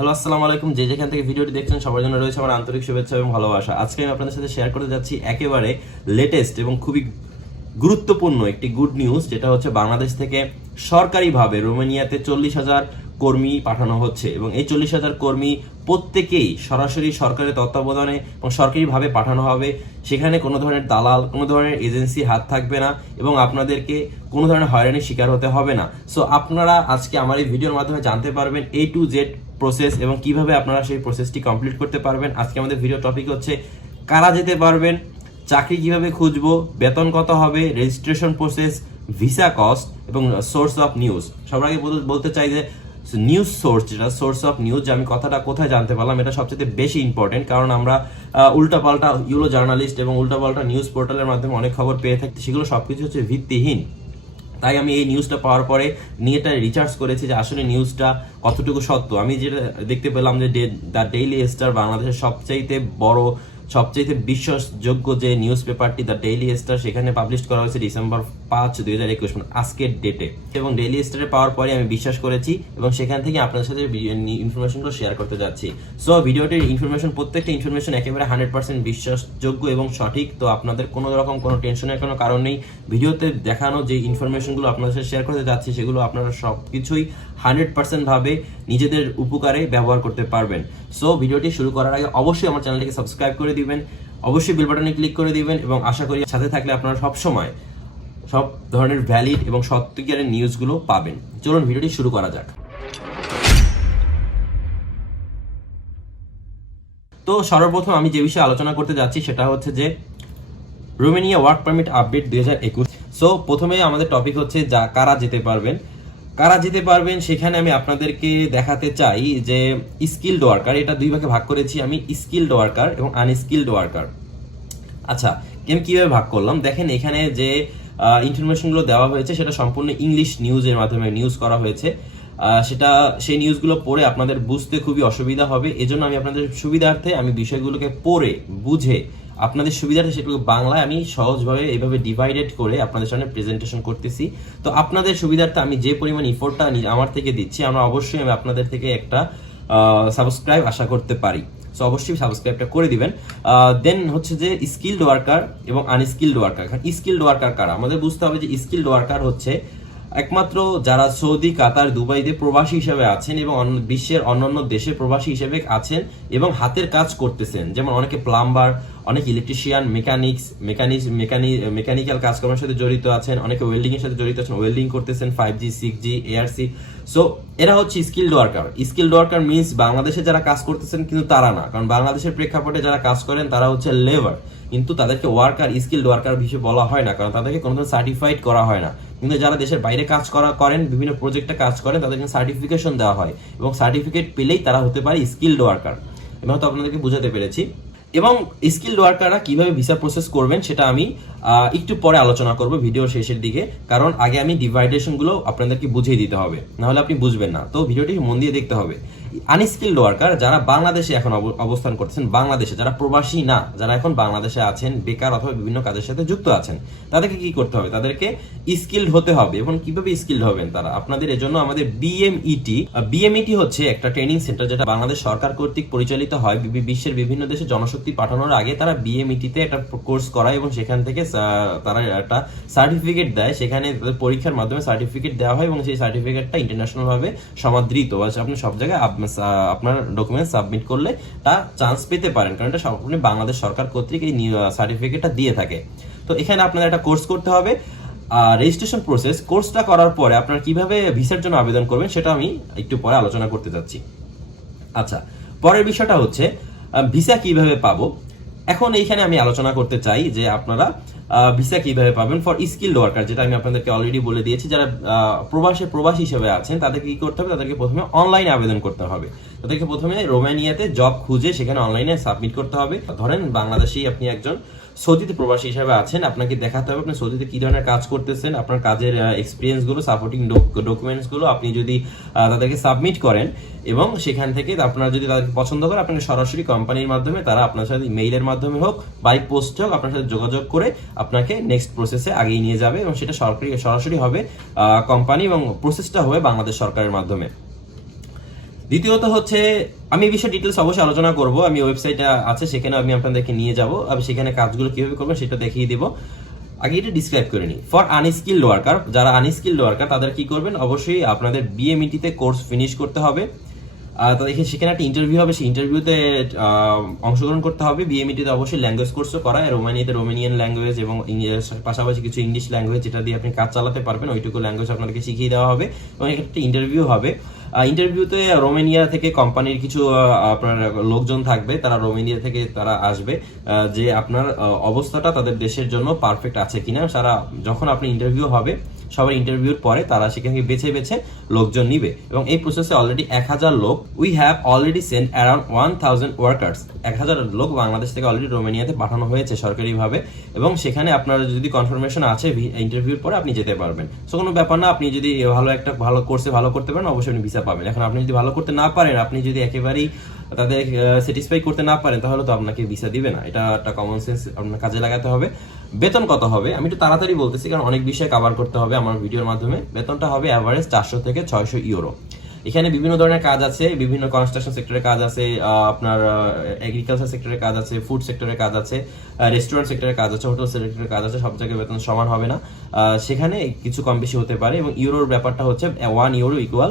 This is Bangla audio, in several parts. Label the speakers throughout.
Speaker 1: হ্যালো, আসসালামু আলাইকুম। যে যেখান থেকে ভিডিওটি দেখছেন, সবার জন্য রয়েছে আমার আন্তরিক শুভেচ্ছা এবং ভালোবাসা। আজকে আমি আপনাদের সাথে শেয়ার করতে যাচ্ছি একেবারে লেটেস্ট এবং খুবই গুরুত্বপূর্ণ একটি গুড নিউজ যেটা হচ্ছে বাংলাদেশ থেকে সরকারিভাবে রোমানিয়াতে চল্লিশ হাজার কর্মী পাঠানো হচ্ছে এবং এই চল্লিশ হাজার কর্মী প্রত্যেকেই সরাসরি সরকারের তত্ত্বাবধানে এবং সরকারিভাবে পাঠানো হবে। সেখানে কোনো ধরনের দালাল, কোনো ধরনের এজেন্সি হাত থাকবে না এবং আপনাদেরকে কোনো ধরনের হয়রানির শিকার হতে হবে না। সো আপনারা আজকে আমার এই ভিডিওর মাধ্যমে জানতে পারবেন এ টু জেড প্রসেস এবং কীভাবে আপনারা সেই প্রসেসটি কমপ্লিট করতে পারবেন। আজকে আমাদের ভিডিও টপিক হচ্ছে, কারা যেতে পারবেন, চাকরি কীভাবে খুঁজবো, বেতন কত হবে রেজিস্ট্রেশন প্রসেস ভিসা কস্ট এবং সোর্স অফ নিউজ সবার আগে বলতে চাই যে নিউজ সোর্স যেটা সোর্স অফ নিউজ আমি কথাটা কোথায় জানতে পারলাম, এটা সবচেয়ে বেশি ইম্পর্টেন্ট কারণ আমরা উল্টাপাল্টা ইউলো জার্নালিস্ট এবং উল্টাপাল্টা নিউজ পোর্টালের মাধ্যমে অনেক খবর পেয়ে থাকি সেগুলো সবকিছু হচ্ছে ভিত্তিহীন। তাই আমি এই নিউজটা পাওয়ার পরে নিয়ে এটা রিচার্জ করেছি যে আসলে নিউজটা কতটুকু সত্য। আমি যেটা দেখতে পেলাম যে দ্য ডেইলি স্টার বাংলাদেশের সবচাইতে বড় সবচাইতে বিশ্বাসযোগ্য যে নিউজ পেপারটি দ্য ডেইলি স্টার, সেখানে পাবলিশ করা হয়েছে ডিসেম্বর পাঁচ, দুই হাজার একুশ মানে আজকের ডেটে। এবং ডেইলি স্টারে পাওয়ার পরে আমি বিশ্বাস করেছি এবং সেখান থেকে আপনার সাথে ইনফরমেশনগুলো শেয়ার করতে যাচ্ছি। সো ভিডিওটির ইনফরমেশন প্রত্যেকটা ইনফরমেশন একেবারে হান্ড্রেড পার্সেন্ট বিশ্বাসযোগ্য এবং সঠিক, তো আপনাদের কোনো রকম কোনো টেনশনের কোনো কারণ নেই। ভিডিওতে দেখানো যে ইনফরমেশনগুলো আপনাদের সাথে শেয়ার করতে যাচ্ছি, সেগুলো আপনারা সব কিছুই হান্ড্রেড পার্সেন্ট ভাবে নিজেদের উপকারে ব্যবহার করতে পারবেন। সো ভিডিওটি শুরু করার আগে অবশ্যই আমার চ্যানেলটিকে সাবস্ক্রাইব করে দিবেন, অবশ্যই বেল বাটনে ক্লিক করে দিবেন এবং আশা করি সাথে থাকলে আপনারা সব সময় সব ধরনের ভ্যালিড এবং সত্যিকারের নিউজগুলো পাবেন। চলুন ভিডিওটি শুরু করা যাক। তো সর্বপ্রথম আমি যে বিষয়ে আলোচনা করতে যাচ্ছি সেটা হচ্ছে যে রোমেনিয়া ওয়ার্ক পারমিট আপডেট দুই হাজার একুশ। সো প্রথমে আমাদের টপিক হচ্ছে যা কারা যেতে পারবেন কারা যেতে পারবেন সেখানে আমি আপনাদেরকে দেখাতে চাই যে স্কিল্ড ওয়ার্কার এটা দুই ভাগে ভাগ করেছি আমি স্কিল্ড ওয়ার্কার এবং আনস্কিল্ড ওয়ার্কার আচ্ছা আমি কীভাবে ভাগ করলাম? দেখেন এখানে যে ইনফরমেশনগুলো দেওয়া হয়েছে সেটা সম্পূর্ণ ইংলিশ নিউজের মাধ্যমে নিউজ করা হয়েছে। সেটা, সেই নিউজগুলো পড়ে আপনাদের বুঝতে খুবই অসুবিধা হবে। এজন্য আমি আপনাদের সুবিধার্থে আমি বিষয়গুলোকে পড়ে, বুঝে আপনাদের সুবিধার্থে সেগুলো বাংলায় আমি সহজভাবে এইভাবে ডিভাইডেড করে আপনাদের সামনে প্রেজেন্টেশন করতেছি। তো আপনাদের সুবিধার্থে আমি যে পরিমাণ ইফোর্টটা আমার থেকে দিচ্ছি, আমরা অবশ্যই আমি আপনাদের থেকে একটা সাবস্ক্রাইব আশা করতে পারি। সো অবশ্যই সাবস্ক্রাইবটা করে দিবেন। দেন হচ্ছে যে স্কিল্ড ওয়ার্কার এবং আনস্কিল্ড ওয়ার্কার স্কিল্ড ওয়ার্কার কারা? আমাদের বুঝতে হবে যে স্কিল্ড ওয়ার্কার হচ্ছে একমাত্র যারা সৌদি, কাতার, দুবাইতে প্রবাসী হিসেবে আছেন এবং বিশ্বের অন্যান্য দেশে প্রবাসী হিসেবে আছেন এবং হাতের কাজ করতেছেন। যেমন অনেকে প্লাম্বার অনেক ইলেকট্রিশিয়ান মেকানিক্স মেকানিক্স মেকানিক্যাল কাজকর্মের সাথে জড়িত আছেন, অনেকে ওয়েল্ডিং এর সাথে জড়িত আছেন ওয়েল্ডিং করতেছেন five G six G ARC so এরা হচ্ছে skilled worker skilled worker means বাংলাদেশে যারা কাজ করতেছেন কিন্তু তারা না। কারণ বাংলাদেশের প্রেক্ষাপটে যারা কাজ করেন, তারা হচ্ছে লেবার কিন্তু তাদেরকে ওয়ার্কার স্কিল্ড ওয়ার্কার হিসেবে বলা হয় না। কারণ তাদেরকে কোনো সার্টিফাইড করা হয় না। কিন্তু যারা দেশের বাইরে কাজ করা, করেন, বিভিন্ন প্রজেক্টে কাজ করেন তাদেরকে সার্টিফিকেশন দেওয়া হয়। এবং সার্টিফিকেট পেলেই তারা হতে পারে স্কিল্ড ওয়ার্কার এবং তো আপনাদেরকে বোঝাতে পেরেছি। এবং স্কিল্ড ওয়ার্কাররা কীভাবে ভিসা প্রসেস করবেন সেটা আমি একটু পরে আলোচনা করব ভিডিও শেষের দিকে। কারণ আগে আমি ডিভাইডেশনগুলো আপনাদেরকে বুঝিয়ে দিতে হবে। নাহলে আপনি বুঝবেন না। তো ভিডিওটি মন দিয়ে দেখতে হবে। আনস্কিল্ড ওয়ার্কার যারা বাংলাদেশে এখন অবস্থান করতেছেন, বাংলাদেশে যারা প্রবাসী না, যারা এখন বাংলাদেশে আছেন, বেকার অথবা বিভিন্ন কাজের সাথে যুক্ত আছেন, তাদেরকে কি করতে হবে? তাদেরকে স্কিল্ড হতে হবে। এবং কীভাবে স্কিল্ড হবেন তারা? আপনাদের এজন্য আমাদের বিএমইটি বিএমইটি হচ্ছে একটা ট্রেনিং সেন্টার যেটা বাংলাদেশ সরকার কর্তৃক পরিচালিত হয়। বিশ্বের বিভিন্ন দেশে জনশক্তি পাঠানোর আগে তারা বিএমইটিতে একটা কোর্স করায় এবং সেখান থেকে তারা একটা সার্টিফিকেট দেয়। সেখানে পরীক্ষার মাধ্যমে সার্টিফিকেট দেওয়া হয় এবং সেই সার্টিফিকেটটা ইন্টারন্যাশনাল ভাবে সমাদৃত। আপনি সব জায়গায় আপনার ডকুমেন্ট সাবমিট করলে তা চান্স পেতে পারেন। কারণ এটা সম্পূর্ণ বাংলাদেশ সরকার কর্তৃক এই সার্টিফিকেটটা দিয়ে থাকে। তো এখানে আপনাদের একটা কোর্স করতে হবে। রেজিস্ট্রেশন প্রসেস কোর্সটা করার পরে আপনারা কীভাবে ভিসার জন্য আবেদন করবেন সেটা আমি একটু পরে আলোচনা করতে যাচ্ছি। আচ্ছা পরের বিষয়টা হচ্ছে ভিসা কীভাবে পাবো? এখন এইখানে আমি আলোচনা করতে চাই যে আপনারা ভিসা কীভাবে পাবেন? ফর স্কিল ওয়ার্কার যেটা আমি আপনাদেরকে অলরেডি বলে দিয়েছি। যারা প্রবাসে, প্রবাসী হিসেবে আছেন তাদেরকে কি করতে হবে? তাদেরকে প্রথমে অনলাইনে আবেদন করতে হবে। তাদেরকে প্রথমে রোমানিয়াতে জব খুঁজে সেখানে অনলাইনে সাবমিট করতে হবে। ধরেন বাংলাদেশেই আপনি একজন সৌদিতে প্রবাসী হিসেবে আছেন, আপনাকে দেখাতে হবে আপনি সৌদিতে কি ধরনের কাজ করতেছেন, আপনার কাজের এক্সপিরিয়েন্সগুলো সাপোর্টিং ডকুমেন্টসগুলো আপনি যদি তাদেরকে সাবমিট করেন এবং সেখান থেকে আপনারা যদি তাদেরকে পছন্দ করে আপনাকে সরাসরি কোম্পানির মাধ্যমে তারা আপনার সাথে মেইলের মাধ্যমে হোক বাই পোস্ট হোক, আপনার সাথে যোগাযোগ করে আপনাকে নেক্সট প্রসেসে আগিয়ে নিয়ে যাবে এবং সেটা সরকারি, সরাসরি হবে কোম্পানি এবং প্রসেসটা হবে বাংলাদেশ সরকারের মাধ্যমে। দ্বিতীয়ত হচ্ছে আমি এই বিষয়ে ডিটেলস অবশ্যই আলোচনা করব। আমি ওয়েবসাইটে আছে সেখানে আমি আপনাদেরকে নিয়ে যাব। আমি সেখানে কাজগুলো কীভাবে করবেন সেটা দেখিয়ে দিব। আগে এটা ডিসক্রাইব করে নিই। ফর আনস্কিল্ড ওয়ার্কার যারা আনস্কিল্ড ওয়ার্কার তাদের কি করবেন? অবশ্যই আপনাদের বিএমইটিতে কোর্স ফিনিশ করতে হবে। আহ, তো দেখে সেখানে একটা ইন্টারভিউ হবে। সেই ইন্টারভিউতে অংশগ্রহণ করতে হবে। বিএমইটিতে অবশ্যই ল্যাঙ্গুয়েজ কোর্সও করা। রোমানিয়াতে রোমানিয়ান ল্যাঙ্গুয়েজ এবং পাশাপাশি কিছু ইংলিশ ল্যাঙ্গুয়েজ যেটা দিয়ে আপনি কাজ চালাতে পারবেন ওইটুকু ল্যাঙ্গুয়েজ আপনাদেরকে শিখিয়ে দেওয়া হবে। এবং একটা ইন্টারভিউ হবে। ইন্টারভিউতে রোমেনিয়া থেকে কোম্পানির কিছু আপনার লোকজন থাকবে, তারা রোমেনিয়া থেকে তারা আসবে যে আপনার অবস্থাটা তাদের দেশের জন্য পারফেক্ট আছে কিনা, সারা যখন আপনি ইন্টারভিউ হবে সবার ইন্টারভিউর পরে তারা সেখান বেছে বেছে লোকজন নিবে। এবং এই প্রসেসে অলরেডি এক হাজার লোক we have already send around one thousand workers এক হাজার লোক বাংলাদেশ থেকে অলরেডি রোমেনিয়াতে পাঠানো হয়েছে সরকারিভাবে। এবং সেখানে আপনার যদি কনফার্মেশন আছে ইন্টারভিউর পরে আপনি যেতে পারবেন। সো কোনো ব্যাপার না, আপনি যদি ভালো একটা ভালো কোর্সে ভালো করতে পারেন, অবশ্যই আপনি ভিসা পাবেন। এখন আপনি যদি ভালো করতে না পারেন, আপনি যদি একেবারেই তাদের স্যাটিসফাই করতে না পারেন, তাহলে তো আপনাকে ভিসা দিবে না। এটা একটা কমন সেন্স আপনার কাজে লাগাতে হবে। বেতন কত হবে? আমি একটু তাড়াতাড়ি বলতেছি, কারণ অনেক বিষয় কভার করতে হবে আমার ভিডিওর মাধ্যমে। বেতনটা হবে অ্যাভারেজ চারশো থেকে ছয়শো ইউরো এখানে বিভিন্ন ধরনের কাজ আছে, বিভিন্ন কনস্ট্রাকশন সেক্টরের কাজ আছে আপনার এগ্রিকালচার সেক্টরের কাজ আছে ফুড সেক্টরের কাজ আছে রেস্টুরেন্ট সেক্টরের কাজ আছে হোটেল সেক্টরের কাজ আছে, সব জায়গায় বেতন সমান হবে না। সেখানে কিছু কম বেশি হতে পারে এবং ইউরোর ব্যাপারটা হচ্ছে one euro equal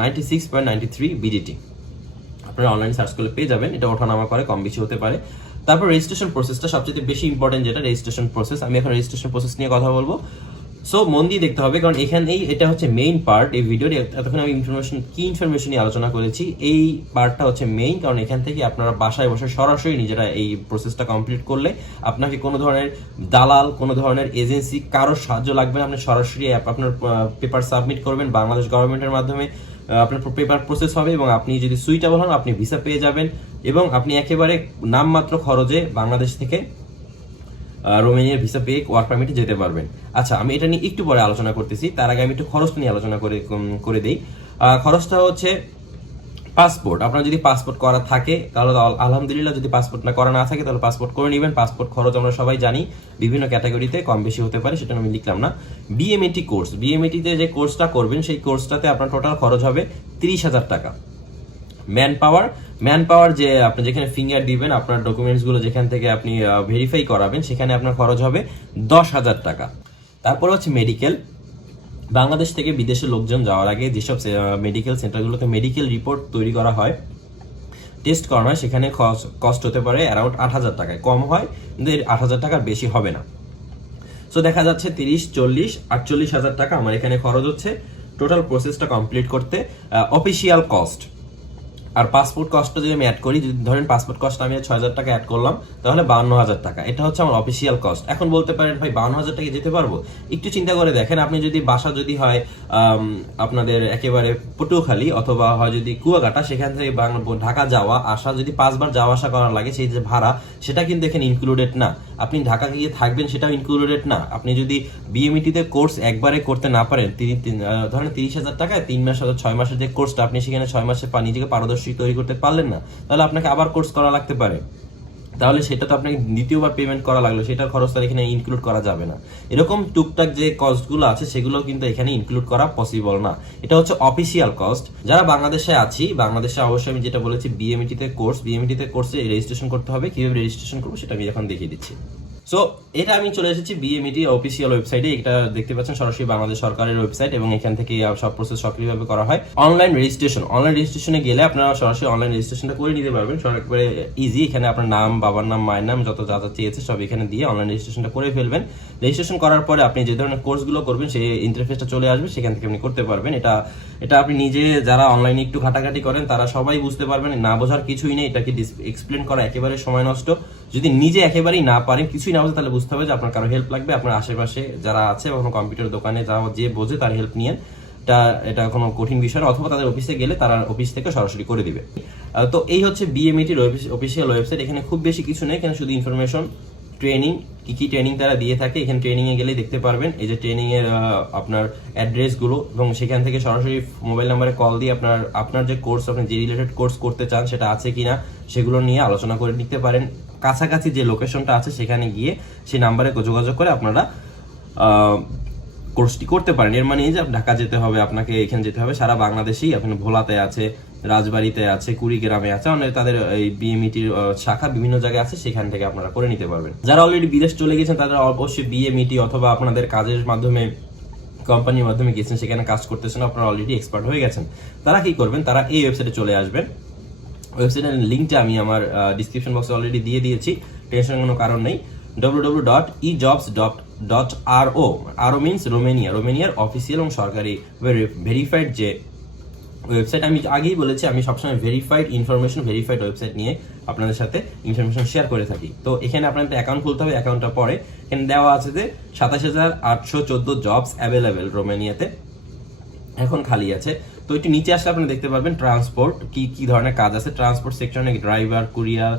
Speaker 1: ninety six point ninety three BDT আপনারা অনলাইন সার্চ করলে পেয়ে যাবেন। এটা ওঠানামা করে কম বেশি হতে পারে। তারপর রেজিস্ট্রেশন প্রসেসটা সবচেয়ে বেশি ইম্পর্টেন্ট যেটা রেজিস্ট্রেশন প্রসেস আমি এখন রেজিস্ট্রেশন প্রসেস নিয়ে কথা বলব। সো মন দিয়ে দেখতে হবে, কারণ এখানেই এটা হচ্ছে মেইন পার্ট এই ভিডিওর এতক্ষণ আমি ইনফরমেশন কি ইনফরমেশন নিয়ে আলোচনা করেছি, এই পার্টটা হচ্ছে মেইন কারণ এখান থেকে আপনারা বাসায় বসে সরাসরি নিজেরা এই প্রসেসটা কমপ্লিট করলে আপনাকে কোনো ধরনের দালাল, কোনো ধরনের এজেন্সি কারোর সাহায্য লাগবে না। আপনি সরাসরি app- আপনার পেপার সাবমিট করবেন বাংলাদেশ গভর্নমেন্টের মাধ্যমে। আপনার পেপার প্রসেস হবে এবং আপনি যদি সুইটেবল হন, আপনি ভিসা পেয়ে যাবেন এবং আপনি একেবারে নামমাত্র খরচে বাংলাদেশ থেকে রোমেনিয়ার ভিসা পেয়ে ওয়ার্ক পারমিটে যেতে পারবেন। আচ্ছা আমি এটা নিয়ে একটু পরে আলোচনা করতেছি। তার আগে আমি একটু খরচ নিয়ে আলোচনা করে করে দিই। খরচটা হচ্ছে পাসপোর্ট। আপনার যদি পাসপোর্ট করা থাকে, তাহলে আলহামদুলিল্লাহ যদি পাসপোর্ট না করা না থাকে, তাহলে পাসপোর্ট করে নেবেন। পাসপোর্ট খরচ আমরা সবাই জানি, বিভিন্ন ক্যাটাগরিতে কম বেশি হতে পারে, সেটা আমি লিখলাম না। বিএমএটি কোর্স বিএমএটিতে যে কোর্সটা করবেন, সেই কোর্সটাতে আপনার টোটাল খরচ হবে তিরিশ হাজার টাকা। ম্যান পাওয়ার ম্যান পাওয়ার যে আপনি যেখানে ফিঙ্গার দিবেন, আপনার ডকুমেন্টসগুলো যেখান থেকে আপনি ভেরিফাই করাবেন, সেখানে আপনার খরচ হবে দশ হাজার টাকা। তারপর হচ্ছে মেডিকেল বাংলাদেশ থেকে বিদেশে লোকজন যাওয়ার আগে যেসব মেডিকেল সেন্টারগুলোতে মেডিকেল রিপোর্ট তৈরি করা হয় টেস্ট করানো হয়, সেখানে কস্ট হতে পারে অ্যারাউন্ড আট হাজার টাকায়। কম হয়, কিন্তু আট হাজার টাকার বেশি হবে না। সো দেখা যাচ্ছে তিরিশ, চল্লিশ, আটচল্লিশ হাজার টাকা আমার এখানে খরচ হচ্ছে। টোটাল প্রসেসটা কমপ্লিট করতে অফিসিয়াল কস্ট আর পাসপোর্ট কস্টটা যদি আমি অ্যাড করি, যদি ধরেন পাসপোর্ট কস্ট আমি ছয় হাজার টাকা অ্যাড করলাম, তাহলে বাউন্ন হাজার টাকা। এটা হচ্ছে আমার অফিসিয়াল কস্ট এখন বলতে পারেন, ভাই বাউন্ন হাজার টাকা যেতে পারব? একটু চিন্তা করে দেখেন, আপনি যদি বাসা যদি হয় আপনাদের একেবারে পটুয়াখালী অথবা হয় যদি কুয়াকাটা, সেখান থেকে ঢাকা যাওয়া, আসা, যদি পাঁচবার যাওয়া, আসা করা লাগে, সেই যে ভাড়া, সেটা কিন্তু এখানে ইনক্লুডেড না। আপনি ঢাকা গিয়ে থাকবেন, সেটাও ইনক্লুডেড না। আপনি যদি বিএমইটিতে কোর্স একবারে করতে না পারেন ধরেন তিরিশ হাজার টাকায় তিন মাস অথবা ছয় মাসের যে কোর্সটা আপনি সেখানে ছয় মাসে নিজেকে পারদর্শী তৈরি করতে পারলেন না, তাহলে আপনাকে আবার কোর্স করা লাগতে পারে। তাহলে সেটা তো আপনাকে দ্বিতীয়বার পেমেন্ট করা লাগল, সেটার খরচটা এখানে ইনক্লুড করা যাবে না। এরকম টুকটাক যে কস্টগুলো আছে, সেগুলো কিন্তু এখানে ইনক্লুড করা পসিবল না। এটা হচ্ছে অফিসিয়াল কস্ট যারা বাংলাদেশে আছি, বাংলাদেশে অবশ্যই আমি যেটা বলেছি বিএমইটিতে কোর্স বিএমইটিতে কোর্সে রেজিস্ট্রেশন করতে হবে। কীভাবে রেজিস্ট্রেশন করব সেটা আমি এখন দেখিয়ে দিচ্ছি। সো এটা আমি চলে এসেছি বিএমইটি অফিসিয়াল ওয়েবসাইটে এটা দেখতে পাচ্ছেন সরাসরি বাংলাদেশ সরকারের ওয়েবসাইট এবং এখান থেকে সব প্রসেস সক্রিয়ভাবে করা হয়। অনলাইন রেজিস্ট্রেশন অনলাইন রেজিস্ট্রেশনে গেলে আপনারা সরাসরি অনলাইন রেজিস্ট্রেশনটা করে নিতে পারবেন। সরকারে ইজি এখানে আপনার নাম, বাবার নাম, মায়ের নাম, যত যা যা চেয়েছে সব এখানে দিয়ে অনলাইন রেজিস্ট্রেশনটা করে ফেলবেন। রেজিস্ট্রেশন করার পরে আপনি যে ধরনের কোর্সগুলো করবেন, সেই ইন্টারফেসটা চলে আসবে, সেখান থেকে আপনি করতে পারবেন। এটা এটা আপনি নিজে যারা অনলাইনে একটু ঘাটাঘাটি করেন, তারা সবাই বুঝতে পারবেন, না বোঝার কিছুই নেই, এটাকে এক্সপ্লেন করা একেবারে সময় নষ্ট। যদি নিজে একেবারেই না পারেন, কিছুই না বোঝে, তাহলে বুঝতে হবে যে আপনার কারও হেল্প লাগবে, আপনার আশেপাশে যারা আছে কোনো কম্পিউটার দোকানে যারা যে বোঝে তার হেল্প নিয়ে এটা এটা কোনো কঠিন বিষয় অথবা তাদের অফিসে গেলে তারা অফিস থেকে সরাসরি করে দিবে। তো এই হচ্ছে বিএমইটির অফিসিয়াল ওয়েবসাইট এখানে খুব বেশি কিছু নেই এখানে শুধু ইনফরমেশন ট্রেনিং কি কি ট্রেনিং তারা দিয়ে থাকে, এখানে ট্রেনিং এ গেলে দেখতে পারবেন। এই যে ট্রেনিং এর আপনার অ্যাড্রেসগুলো এবং সেখান থেকে সরাসরি মোবাইল নাম্বারে কল দিয়ে আপনার আপনার যে কোর্স আপনি যে রিলেটেড কোর্স করতে চান, সেটা আছে কিনা, সেগুলো নিয়ে আলোচনা করে নিতে পারেন। কাছাকাছি যে লোকেশনটা আছে, সেখানে গিয়ে সেই নাম্বারে যোগাযোগ করে আপনারা কোর্সটি করতে পারেন। এর মানে যে ঢাকা যেতে হবে, আপনাকে এখানে যেতে হবে। সারা বাংলাদেশেই আপনি ভোলাতে আছে রাজবাড়িতে আছে, কুড়িগ্রামে আছে অনেক তাদের এই বিএমইটির শাখা বিভিন্ন জায়গায় আছে, সেখান থেকে আপনারা করে নিতে পারবেন। যারা অলরেডি বিদেশ চলে গেছেন, তাদের অবশ্যই বিএমইটি অথবা আপনাদের কাজের মাধ্যমে, কোম্পানির মাধ্যমে গেছেন, সেখানে কাজ করতেছেন, আপনারা অলরেডি এক্সপার্ট হয়ে গেছেন। তারা কি করবেন? তারা এই ওয়েবসাইটে চলে আসবেন। ওয়েবসাইটের লিঙ্কটা আমি আমার ডিসক্রিপশন বক্সে অলরেডি দিয়ে দিয়েছি টেনশনের কোনো কারণ নেই। W dot E jobs dot dot R O আরও মিনস রোমেনিয়া রোমেনিয়ার অফিসিয়াল এবং সরকারি ভেরিফাইড যে ওয়েবসাইট আমি আগেই বলেছি, আমি সবসময় ভেরিফাইড ইনফরমেশন ভেরিফাইড ওয়েবসাইট নিয়ে আপনাদের সাথে ইনফরমেশন শেয়ার করে থাকি। তো এখানে আপনাদের অ্যাকাউন্ট খুলতে হবে অ্যাকাউন্টটা পরে। এখানে দেওয়া আছে যে সাতাশ হাজার আটশো চোদ্দ জবস অ্যাভেলেবেল রোমানিয়াতে। এখন খালি আছে। তো একটু নিচে আসলে আপনি দেখতে পারবেন ট্রান্সপোর্ট কি কি ধরনের কাজ আছে। ট্রান্সপোর্ট সেক্টরে driver courier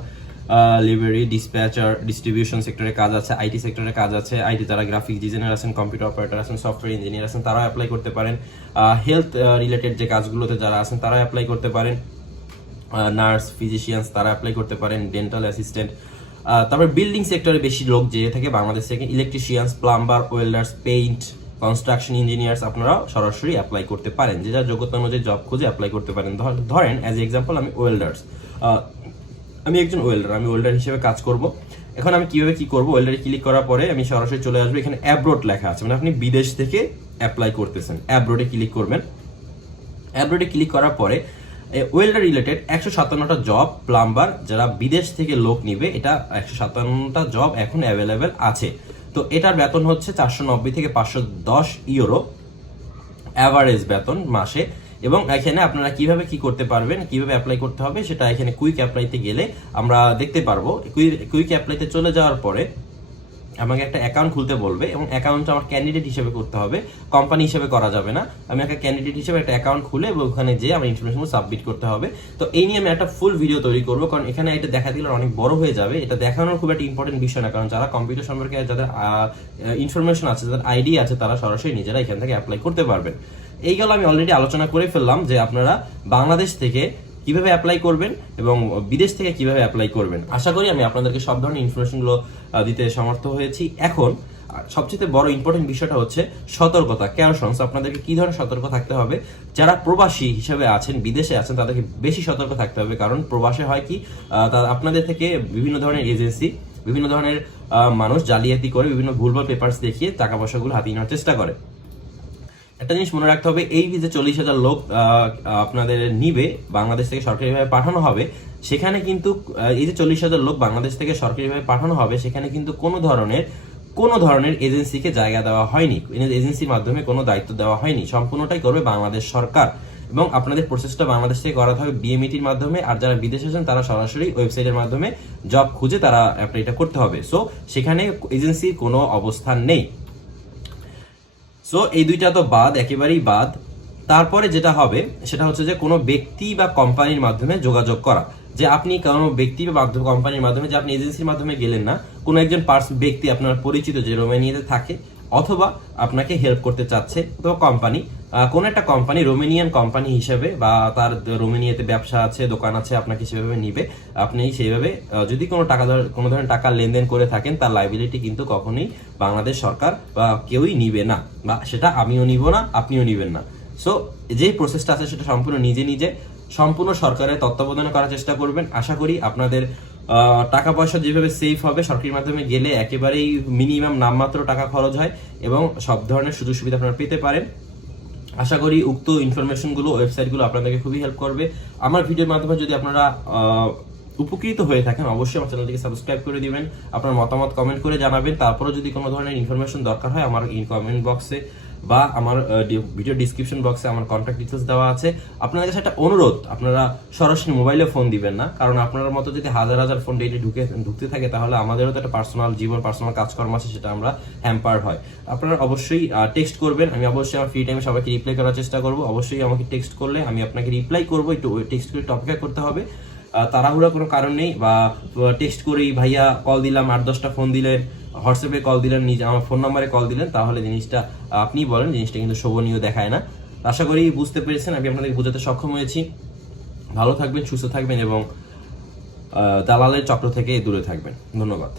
Speaker 1: delivery dispatcher distribution সেক্টরে কাজ আছে আইটি সেক্টরে কাজ আছে আইটি যারা গ্রাফিক ডিজাইনার আছেন কম্পিউটার অপারেটর আছেন সফটওয়্যার ইঞ্জিনিয়ার আছেন, তারাও অ্যাপ্লাই করতে পারেন। হেলথ রিলেটেড যে কাজগুলোতে যারা আছেন তারা অ্যাপ্লাই করতে পারেন। নার্স ফিজিশিয়ানস তারা অ্যাপ্লাই করতে পারেন ডেন্টাল অ্যাসিস্ট্যান্ট তারপর বিল্ডিং সেক্টরে বেশি লোক যেয়ে থাকে, বাংলাদেশ থেকে electricians plumber welders paint construction engineers আপনারা সরাসরি অ্যাপ্লাই করতে পারেন। যে যার যোগ্যতা অনুযায়ী জব খুঁজে অ্যাপ্লাই করতে পারেন। ধর- ধরেন অ্যাজ এক্সাম্পল আমি ওয়েল্ডার্স আমি একজন ওয়েল্ডার আমি ওয়েল্ডার হিসেবে কাজ করব। এখন আমি কীভাবে কি করব? ওয়েল্ডারে ক্লিক করার পরে আমি সরাসরি চলে আসব। এখানে অ্যাব্রোড লেখা আছে। মানে আপনি বিদেশ থেকে অ্যাপ্লাই করতেছেন। অ্যাব্রোডে ক্লিক করবেন। অ্যাব্রোডে ক্লিক করার পরে ওয়েল্ডার রিলেটেড একশো সাতান্নটা জব প্লাম্বার যারা বিদেশ থেকে লোক নিবে, এটা একশো সাতান্নটা জব এখন অ্যাভেলেবেল আছে। তো এটার বেতন হচ্ছে চারশো নব্বই থেকে পাঁচশো দশ ইউরো অ্যাভারেজ বেতন মাসে। এবং এখানে আপনারা কীভাবে কি করতে পারবেন, কীভাবে অ্যাপ্লাই করতে হবে, সেটা এখানে কুইক অ্যাপ্লাইতে গেলে আমরা দেখতে পারব। কুইক অ্যাপ্লাইতে চলে যাওয়ার পরে আমাকে একটা অ্যাকাউন্ট খুলতে বলবে এবং অ্যাকাউন্টটা আমার ক্যান্ডিডেট হিসেবে করতে হবে। কোম্পানি হিসেবে করা যাবে না। আমি একটা ক্যান্ডিডেট হিসেবে একটা অ্যাকাউন্ট খুলে এবং ওখানে যেয়ে আমার ইনফরমেশন সাবমিট করতে হবে। তো এই নিয়ে আমি একটা ফুল ভিডিও তৈরি করব, কারণ এখানে এটা দেখা দিলে অনেক বড় হয়ে যাবে। এটা দেখানোর খুব একটা ইম্পর্টেন্ট বিষয় না, কারণ যারা কম্পিউটার সম্পর্কে যাদের ইনফরমেশন আছে, যাদের আইডিয়া আছে, তারা সরাসরি নিজেরা এখান থেকে অ্যাপ্লাই করতে পারবেন। এই গেল আমি অলরেডি আলোচনা করে ফেললাম যে আপনারা বাংলাদেশ থেকে কীভাবে অ্যাপ্লাই করবেন এবং বিদেশ থেকে কীভাবে অ্যাপ্লাই করবেন। আশা করি আমি আপনাদেরকে সব ধরনের ইনফরমেশনগুলো দিতে সমর্থ হয়েছি। এখন সবচেয়ে বড় ইম্পর্টেন্ট বিষয়টা হচ্ছে সতর্কতা কেয়ারশনস আপনাদেরকে কি ধরনের সতর্ক থাকতে হবে? যারা প্রবাসী হিসেবে আছেন, বিদেশে আছেন, তাদেরকে বেশি সতর্ক থাকতে হবে। কারণ প্রবাসে হয় কি আপনাদের থেকে বিভিন্ন ধরনের এজেন্সি বিভিন্ন ধরনের মানুষ জালিয়াতি করে বিভিন্ন ভুলভাল পেপারস দেখিয়ে টাকা পয়সাগুলো হাতিয়ে নেওয়ার চেষ্টা করে। একটা জিনিস মনে রাখতে হবে, এই যে চল্লিশ হাজার লোক আপনাদের নিবে, বাংলাদেশ থেকে সরকারিভাবে পাঠানো হবে, সেখানে কিন্তু এই যে চল্লিশ হাজার লোক বাংলাদেশ থেকে সরকারিভাবে পাঠানো হবে, সেখানে কিন্তু কোনো ধরনের কোনো ধরনের এজেন্সিকে জায়গা দেওয়া হয়নি। এজেন্সির মাধ্যমে কোনো দায়িত্ব দেওয়া হয়নি। সম্পূর্ণটাই করবে বাংলাদেশ সরকার। এবং আপনাদের প্রসেসটা বাংলাদেশ থেকে করাতে হবে বিএমইটির মাধ্যমে, আর যারা বিদেশে আছেন, তারা সরাসরি ওয়েবসাইটের মাধ্যমে জব খুঁজে তারা অ্যাপ্লাইটা করতে হবে। সো সেখানে এজেন্সির কোনো অবস্থান নেই। সো এই দুইটা তো বাদ, একেবারেই বাদ। তারপরে যেটা হবে, সেটা হচ্ছে যে কোনো ব্যক্তি বা কোম্পানির মাধ্যমে যোগাযোগ করা। যে আপনি কোনো ব্যক্তি বা কোম্পানির মাধ্যমে যে আপনি এজেন্সির মাধ্যমে গেলেন না, কোনো একজন পার্স, ব্যক্তি আপনার পরিচিত যে রোমেনিয়াতে থাকে, অথবা আপনাকে হেল্প করতে চাচ্ছে অথবা কোম্পানি কোন একটা কোম্পানি রোমেনিয়ান কোম্পানি হিসেবে বা তার রোমেনিয়াতে ব্যবসা আছে, দোকান আছে, আপনাকে সেভাবে নিবে। আপনি সেইভাবে যদি কোনো টাকা কোনো ধরনের টাকা লেনদেন করে থাকেন, তার লাইবিলিটি কিন্তু কখনোই বাংলাদেশ সরকার বা কেউই নিবে না। বা সেটা আমিও নিব না, আপনিও নিবেন না। সো যে প্রসেসটা আছে, সেটা সম্পূর্ণ নিজে নিজে, সম্পূর্ণ সরকারের তত্ত্বাবধানে করার চেষ্টা করবেন। আশা করি আপনাদের টাকা পয়সা যেভাবে সেফ হবে সরকারি মাধ্যমে গেলে একেবারেই মিনিমাম নামমাত্র টাকা খরচ হয় এবং সব ধরনের সুযোগ সুবিধা আপনারা পেতে পারেন। আশা করি উক্ত ইনফরমেশনগুলো ওয়েবসাইটগুলো আপনাদেরকে খুবই হেল্প করবে। আমার ভিডিওর মাধ্যমে যদি আপনারা উপকৃত হয়ে থাকেন, অবশ্যই আমার চ্যানেলটিকে সাবস্ক্রাইব করে দিবেন। আপনার মতামত কমেন্ট করে জানাবেন। তারপরে যদি কোনো ধরনের ইনফরমেশন দরকার হয়, আমার কমেন্ট বক্সে বা আমার ভিডিও ডিসক্রিপশন বক্সে আমার কন্ট্যাক্ট ডিটেলস দেওয়া আছে। আপনাদের কাছে একটা অনুরোধ, আপনারা সরাসরি মোবাইলে ফোন দিবেন না, কারণ আপনার মতো যদি হাজার হাজার ফোন ডেইলি ঢুকে, ঢুকতে থাকে, তাহলে আমাদেরও তো একটা পার্সোনাল জীবন পার্সোনাল কাজকর্ম আছে, সেটা আমরা হ্যাম্পার হয়। আপনারা অবশ্যই টেক্সট করবেন, আমি অবশ্যই আমার ফ্রি টাইমে সবাইকে রিপ্লাই করার চেষ্টা করব। অবশ্যই আমাকে টেক্সট করলে আমি আপনাকে রিপ্লাই করব, একটু টেক্সট করে টপিকা করতে হবে। তাড়াহুড়া কোনো কারণ নেই বা টেক্সট করেই ভাইয়া কল দিলাম, আট দশটা ফোন দিলেন হোয়াটসঅ্যাপে কল দিলেন, নিজে আমার ফোন নাম্বারে কল দিলেন, তাহলে জিনিসটা আপনি বলেন, জিনিসটা কিন্তু শোভনীয় দেখায় না। আশা করি বুঝতে পেরেছেন, আমি আপনাদের বোঝাতে সক্ষম হয়েছি। ভালো থাকবেন, সুস্থ থাকবেন এবং দালালের চক্র থেকে দূরে থাকবেন। ধন্যবাদ।